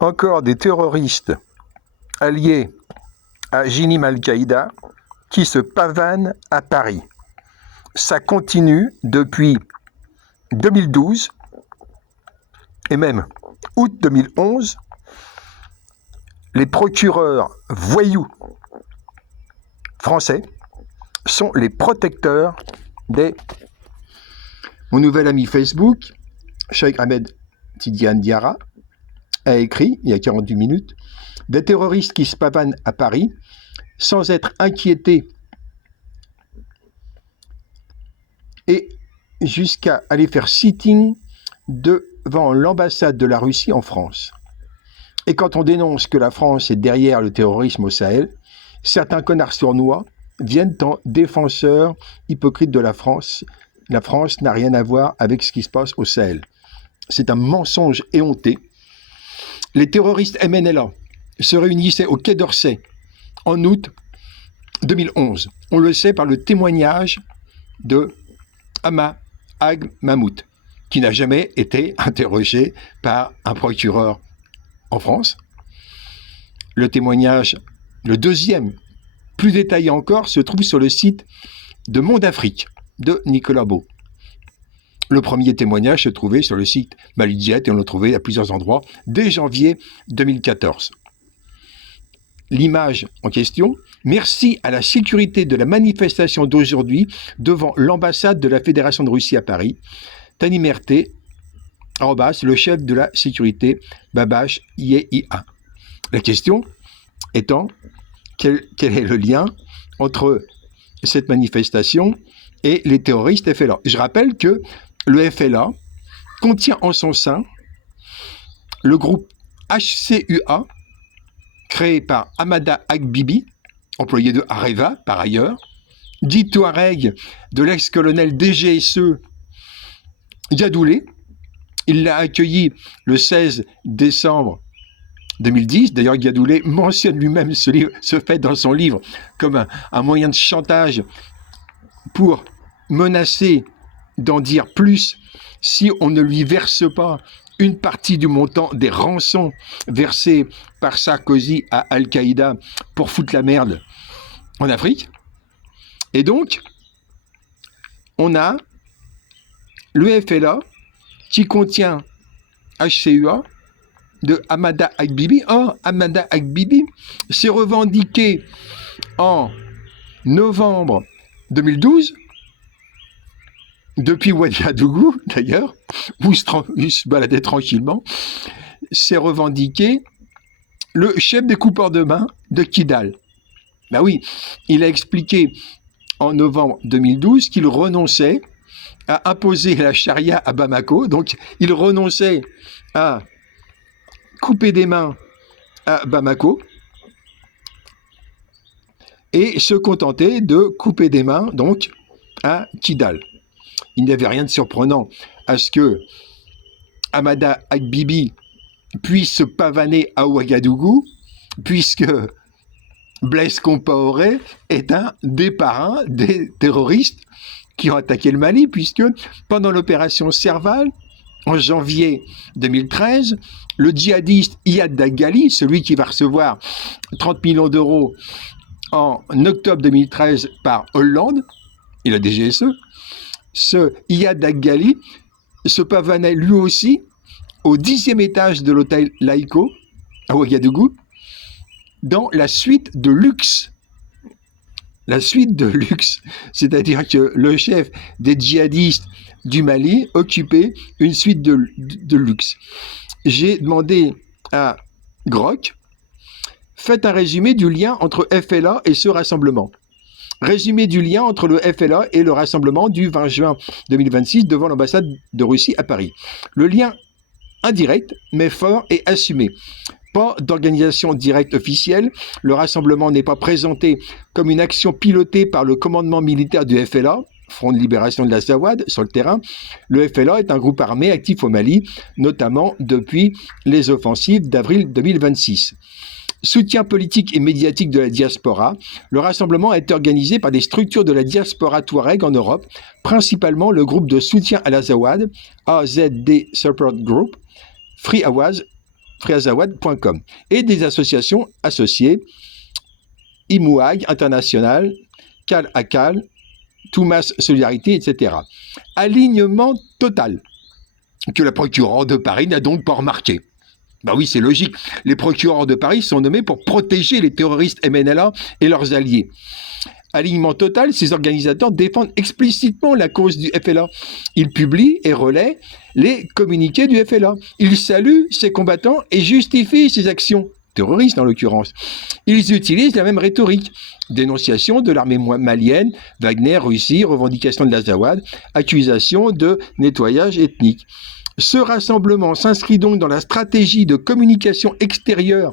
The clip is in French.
encore des terroristes alliés à Jinim Al-Qaïda qui se pavanent à Paris. Ça continue depuis 2012 et même août 2011. Les procureurs voyous français sont les protecteurs des... Mon nouvel ami Facebook, Cheikh Ahmed Tidiane Diarra, a écrit, il y a 48 minutes, des terroristes qui se pavanent à Paris sans être inquiétés et jusqu'à aller faire sitting devant l'ambassade de la Russie en France. Et quand on dénonce que la France est derrière le terrorisme au Sahel, certains connards sournois viennent en défenseurs hypocrites de la France. La France n'a rien à voir avec ce qui se passe au Sahel. C'est un mensonge éhonté. Les terroristes MNLA se réunissaient au Quai d'Orsay en août 2011. On le sait par le témoignage de Hama Ag Mahmoud, qui n'a jamais été interrogé par un procureur en France. Le témoignage, le deuxième, plus détaillé encore, se trouve sur le site de Monde Afrique de Nicolas Beau. Le premier témoignage se trouvait sur le site Malidiet et on l'a trouvé à plusieurs endroits dès janvier 2014. L'image en question, merci à la sécurité de la manifestation d'aujourd'hui devant l'ambassade de la Fédération de Russie à Paris, Tani Merte, le chef de la sécurité, Babash Yeia. La question étant, quel est le lien entre cette manifestation et les terroristes FLA? Je rappelle que le FLA contient en son sein le groupe HCUA, créé par Hamada Agbibi, employé de Areva par ailleurs, dit Touareg de l'ex-colonel DGSE Yadoulé. Il l'a accueilli le 16 décembre 2010. D'ailleurs, Yadoulé mentionne lui-même ce fait dans son livre comme un moyen de chantage pour menacer d'en dire plus si on ne lui verse pas une partie du montant des rançons versées par Sarkozy à Al-Qaïda pour foutre la merde en Afrique. Et donc, on a le FLA qui contient HCUA de Hamada Agbibi. Or, Hamada Agbibi s'est revendiqué en novembre 2012, depuis Ouagadougou d'ailleurs, où il se baladait tranquillement, s'est revendiqué le chef des coupeurs de main de Kidal. Ben oui, il a expliqué en novembre 2012 qu'il renonçait à imposer la charia à Bamako, donc il renonçait à couper des mains à Bamako et se contentait de couper des mains donc à Kidal. Il n'y avait rien de surprenant à ce que Hamada Agbibi puisse se pavaner à Ouagadougou, puisque Blaise Compaoré est un des parrains des terroristes qui ont attaqué le Mali, puisque pendant l'opération Serval, en janvier 2013, le djihadiste Iyad Dagali, celui qui va recevoir 30 millions d'euros en octobre 2013 par Hollande et la DGSE, ce Iyad Dagali se pavanait lui aussi au 10e étage de l'hôtel Laïko à Ouagadougou dans la suite de luxe. La suite de luxe, c'est-à-dire que le chef des djihadistes du Mali occupait une suite de luxe. J'ai demandé à Grok, faites un résumé du lien entre FLA et ce rassemblement. Résumé du lien entre le FLA et le rassemblement du 20 juin 2026 devant l'ambassade de Russie à Paris. Le lien indirect, mais fort et assumé. Pas d'organisation directe officielle, le rassemblement n'est pas présenté comme une action pilotée par le commandement militaire du FLA, Front de libération de l'Azawad, sur le terrain. Le FLA est un groupe armé actif au Mali, notamment depuis les offensives d'avril 2026. Soutien politique et médiatique de la diaspora, le rassemblement a été organisé par des structures de la diaspora touareg en Europe, principalement le groupe de soutien à l'Azawad, AZD Support Group, Free Awaz, freeazawad.com, et des associations associées, IMOAG International, Cal à Cal, Toumas Solidarité, etc. Alignement total, que la procureure de Paris n'a donc pas remarqué. Ben oui, c'est logique. Les procureurs de Paris sont nommés pour protéger les terroristes MNLA et leurs alliés. Alignement total, ces organisateurs défendent explicitement la cause du FLA. Ils publient et relaient les communiqués du FLA. Ils saluent ses combattants et justifient ses actions, terroristes en l'occurrence. Ils utilisent la même rhétorique. Dénonciation de l'armée malienne, Wagner, Russie, revendication de l'Azawad, accusation de nettoyage ethnique. Ce rassemblement s'inscrit donc dans la stratégie de communication extérieure